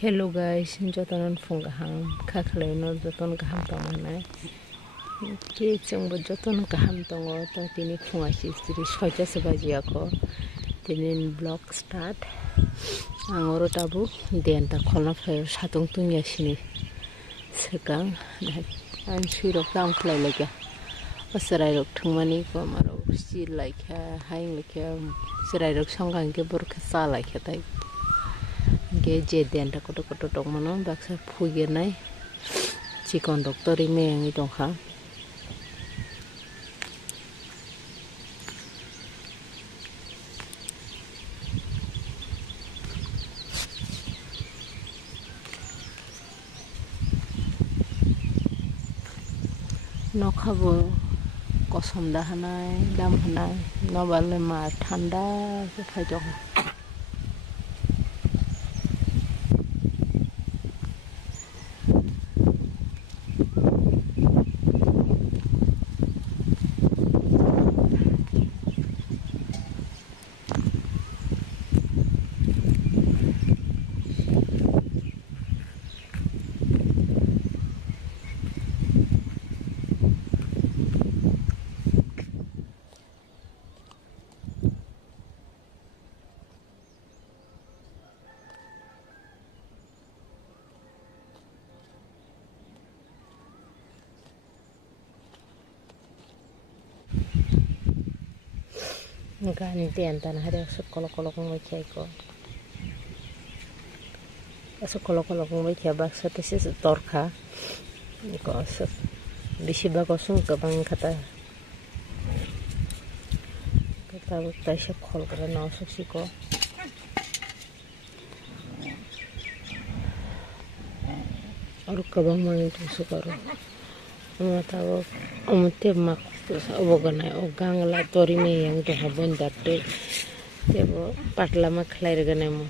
Hello guys, jotonon phung gaham khakhleno joton gaham tongmane ke chongbo joton gaham tongo ta tini phunga siri soita sebajiyako tini vlog start angoro tabu den ta kholna phayo satung tungya sini sekang an sirok tam khlai lega asrai rok thungmani ko maro si laikha haing lekha sirai rok songang ke burkha sa laikha tai ge je den ta koto koto tongmano baksa phugenai chikon doktori mengi tongkha nokabo kosom da hanai dam hanai nobale ma thanda ke phajok gani den tan hare sekolah ngoi chai ko sekolah ngoi chai baksa tese torkha ko beshi bagosung gabang kata ta se khol kara na suksi ko aru kabang mani tu sukaro mata wo amte mak obogana o gangla tori me yang to habon datte tebo patla ma khlai regane mo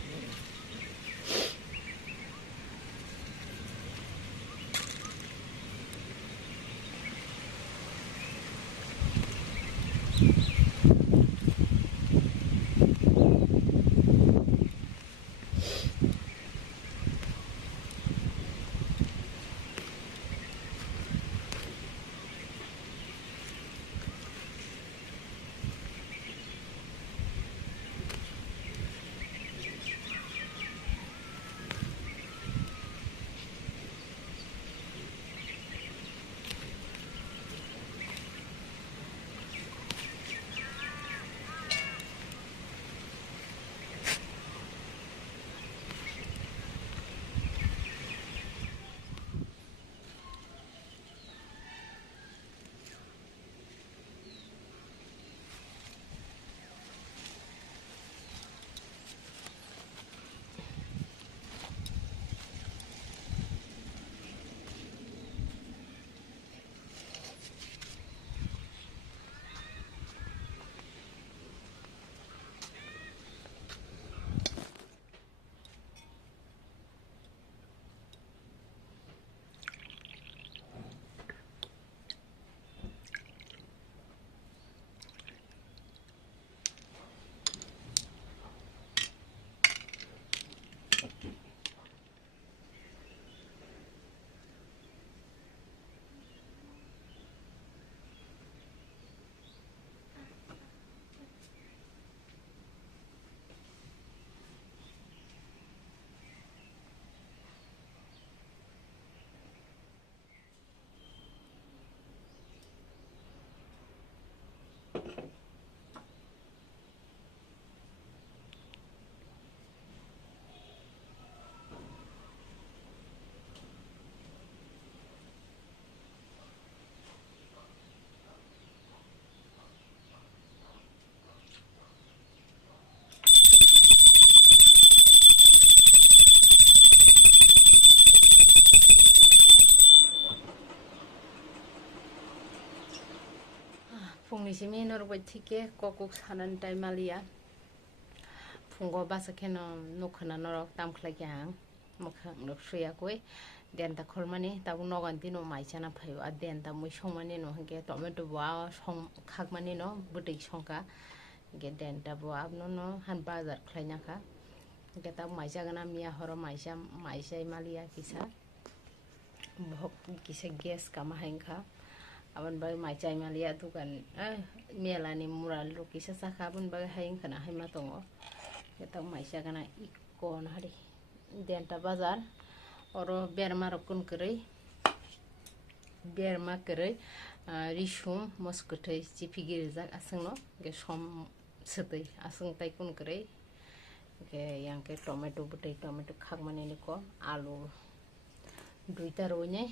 phungni simi norbai thike kokuk sanan taimalia phungo basa kheno nokhana norok tamkhla gyang mokhang nok suya koi den ta kholmani tabu nogan tino maichana phayo a den ta moi songmani no hangke tomato wa song khakmani no butei songka ge den ta bo abno no han bazar khlaina kha kita maisa gana mia horo maisa malia kisa bhok kisa gas kama hengka abon bagai maisa malia tu kan melani mural ro kisa saka abon bagai hengka na hema tongo kita maisa gana ikon hari denta bazar oro berma rokun kerei berma kerei risum moskutei cipigir jak asengno ge som setei aseng tai kun kerei ke yang ke tomato butai tomato khak mane ni ko alu duita ronya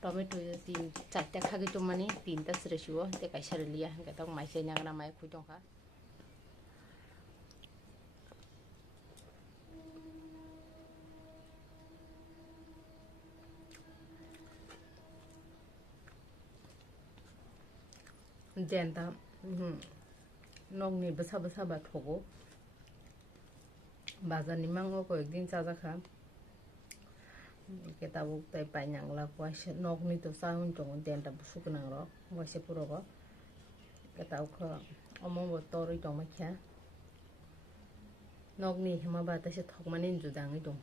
tomato tin chatta khagi to mane tinta sresio te kaisar liya ke tong mai se nyagana mai khutong kha jenta nong ni basa ba thogo bazar ni mango ko ekdin chaja kha ketabuk tai painang la kwase nok ni to saun tong denta busuk nang ro wase puro ko ketabuk kho omo bo tori tong ma kha nok ni hema ba ta se thok manin judang ni dong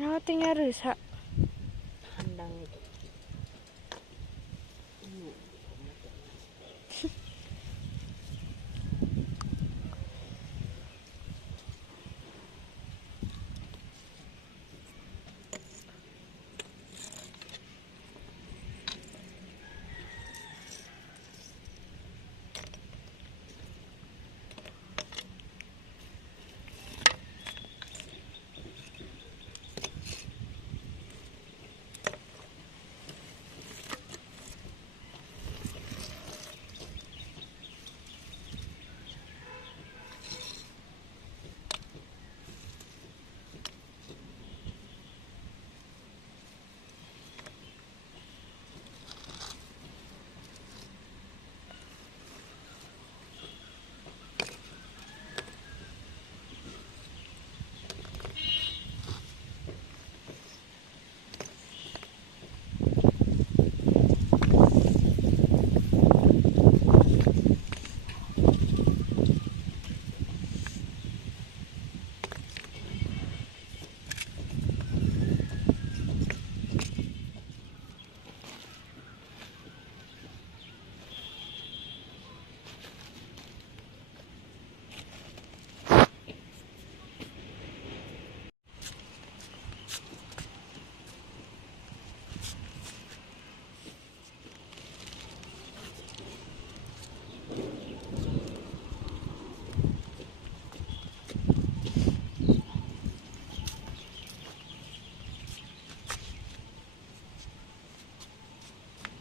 sama tinggal rusak handang itu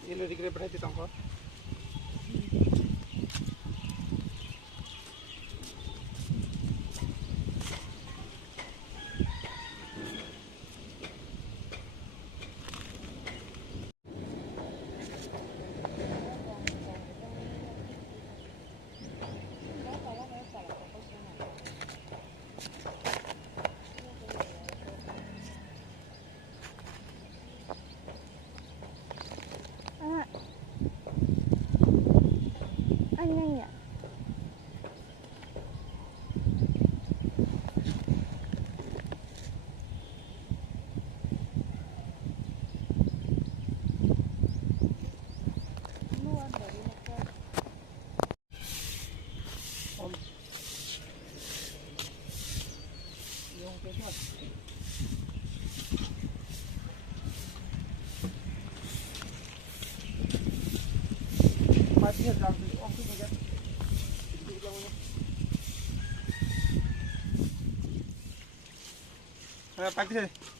ini dikira berarti tangkap Praktis.